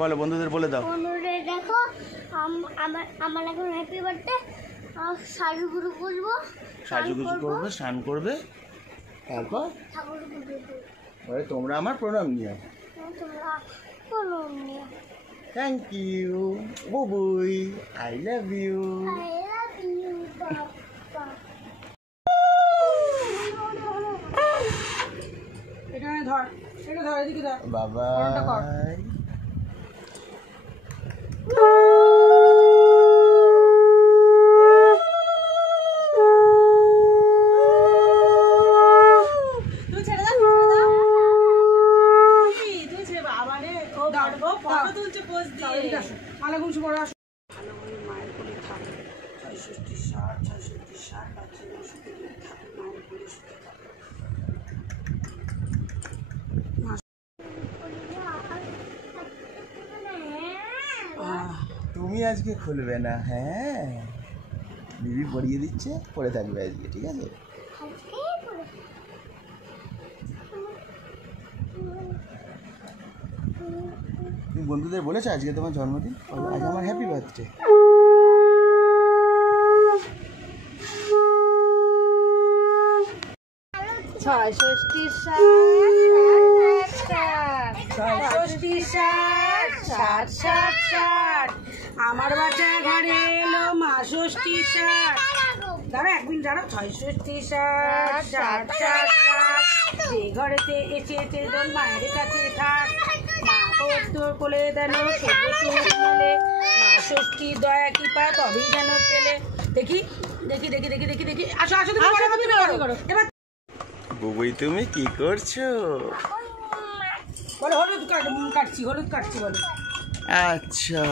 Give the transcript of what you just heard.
বলো বন্ধুদের বলে দাও। বন্ধুদের দেখো আমার এখন হ্যাপি বার্থডে। সাজুগুজু করবো, সাজুগুজু করবে, স্নান করবে, তারপর তোমরা আমার প্রণাম নিও। Thank you Bubui, I love you. এখানে ধর, এটা ধর, এদিকে ধর বাবা। মালা গুনছি বড় আসো। মায়ের কোলে থাক, ৬৬-৬০ বাচ্চাগুলো শুধু থাকে মায়ের কোলে শুধু থাকে। তুমি আজকে খুলবে না? হ্যাঁ, দিদি পড়িয়ে দিচ্ছে, পড়ে থাকবে আজকে, ঠিক আছে? তুমি বন্ধুদের বলেছো আজকে তোমার জন্মদিন? আজ আমার হ্যাপি বার্থডে। আমার বাচ্চা ঘরে এলো মা ষষ্ঠী ষাট। দাঁড়া একদিন দাঁড়া। ৬৬-৬০ যে ঘরেতে এসেছে তোর মায়ের কাছে থাক, মা তোর কোলে দেন বলে, মা ষষ্ঠী দয়া কৃপা তবেই যেন পেলে। দেখি দেখি দেখি দেখি দেখি দেখি আসো আসো তুমি করো। এবার বুবুই তুমি কি করছো? বলো হলুদ কাটছি বলো। আচ্ছা